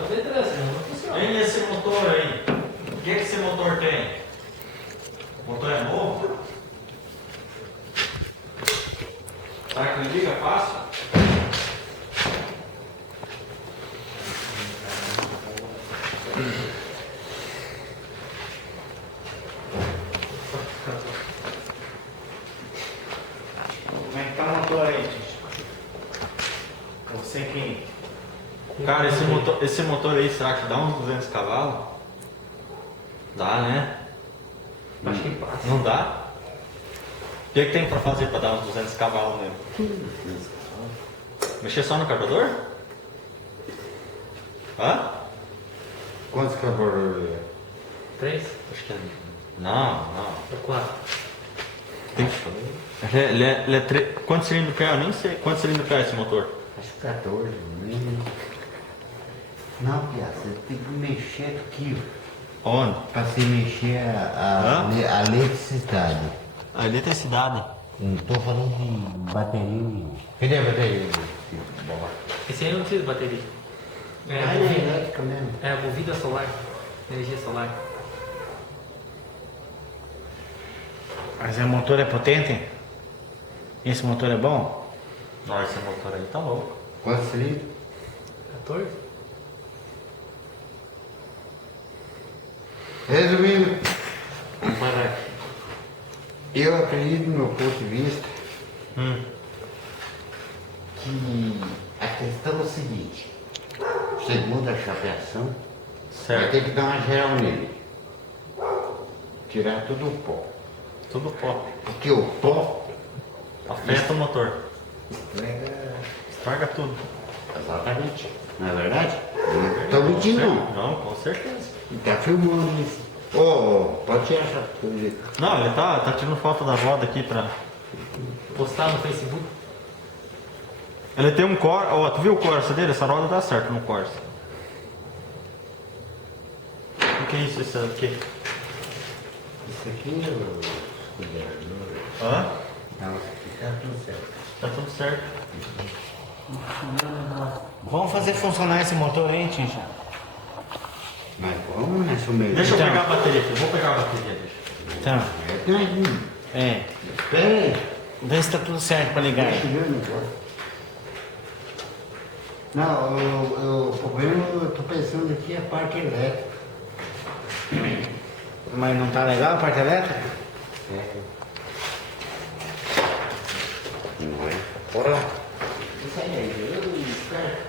funciona, beleza, senão não funciona. E esse motor aí? O que esse motor tem? O motor é novo? Será que ele liga fácil? Como é que tá o motor aí, gente? Você quem? Cara, esse motor aí, será que dá uns 200 cavalos? Dá, né? Acho que passa. Não dá? O que tem pra fazer pra dar uns 200 cavalos nele? Mexer só no carburador? Hã? Quantos carburadores é? 3? Acho que é. Não. Ou 4? Tem que. Ele é quantos cilindros que é? Eu nem sei. Quantos cilindros que é esse motor? Acho que 14, nem. Não, Pia, você tem que mexer aqui, Onde? pra se mexer a eletricidade. A eletricidade. Não tô falando de bateria nenhuma. Cadê a bateria? Esse aí não precisa de bateria. É, Ah, é elétrica mesmo. movido a solar. Energia solar. Mas o motor é potente? Esse motor é bom? Nossa, esse motor aí tá louco. Quantos cilindros? 14? Resumindo, eu acredito, do meu ponto de vista, que a questão é o seguinte: segundo a chapeação, vai Certo. ter que dar uma geral nele. Tirar tudo o pó. Tudo pó. Porque o pó Afeta o motor. estraga. Estraga tudo. Exatamente. Não é verdade? Não estou mentindo, não. Não, com certeza. E tá filmando isso. Ô, pode tirar essa coisa. Não, ele tá tirando foto da roda aqui pra. Postar no Facebook. Ele tem um Corsa. Ó, tu viu o Corsa dele? Essa roda dá certo no Corsa. O que é isso aqui? Isso aqui é o escuderador. Hã? Não, isso aqui tá tudo certo. Tá tudo certo. Vamos fazer funcionar esse motor aí, Tincha? Mas vamos nessa meio. Deixa eu Então. pegar a bateria aqui. Vou pegar a bateria, deixa. Então, é. Espera aí. Vê se tá tudo certo pra ligar. Tá chegando agora. Não, o problema, eu tô pensando aqui é a parte elétrica. Mas não tá legal a parte elétrica? É. Não é? Bora lá. Isso aí, eu espero.